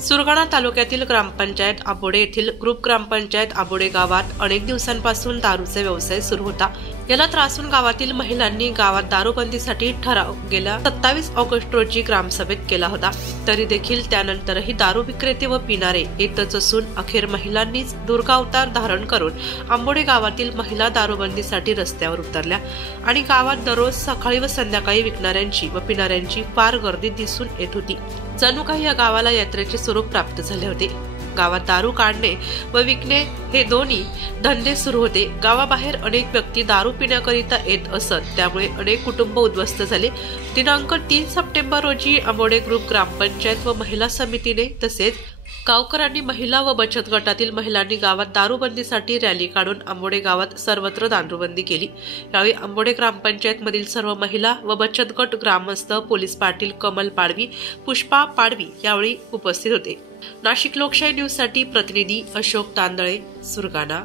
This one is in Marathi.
सुरगाणा तालुक्यातील ग्रामपंचायत आंबोडे येथील ग्रुप ग्रामपंचायत आंबोडे गावात अनेक दिवसांपासून दारूचा व्यवसाय सुरू होता। याला त्रासून गावातील महिलांनी गावात दारूबंदीसाठी ठराव गेल्या 27 ऑगस्ट रोजी ग्रामसभेत केला होता। तरी देखील त्यानंतरही दारू विक्रेते व पिणारे येतच असून अखेर महिलांनीच दुर्गावतार धारण करून आंबोडे गावातील महिला दारूबंदीसाठी रस्त्यावर उतरल्या आणि गावात दररोज सकाळी व संध्याकाळी विकणाऱ्यांची व पिणाऱ्यांची फार गर्दी दिसून येत होती। जणू काही या गावाला यात्रेचे स्वरूप प्राप्त झाले होते। गावात दारू काढणे व विकणे हे दोन्ही धंदे सुरू होते। गावाबाहेर अनेक व्यक्ती दारू पिण्याकरिता येत असत, त्यामुळे अनेक कुटुंब उद्ध्वस्त झाले। दिनांक 3 सप्टेंबर रोजी आंबोडे ग्रुप ग्रामपंचायत व महिला समितीने तसेच गावकऱ्यांनी महिला व बचत गटातील महिलांनी गावात दारूबंदीसाठी रॅली काढून आंबोडे गावात सर्वत्र दारूबंदी केली। यावेळी आंबोडे ग्रामपंचायत मधील सर्व महिला व बचत गट, ग्रामस्थ, पोलीस पाटील कमल पाडवी, पुष्पा पाडवी यावेळी उपस्थित होते। नाशिक लोकशाही न्यूज साठी प्रतिनिधी अशोक तांदळे, सुरगाणा।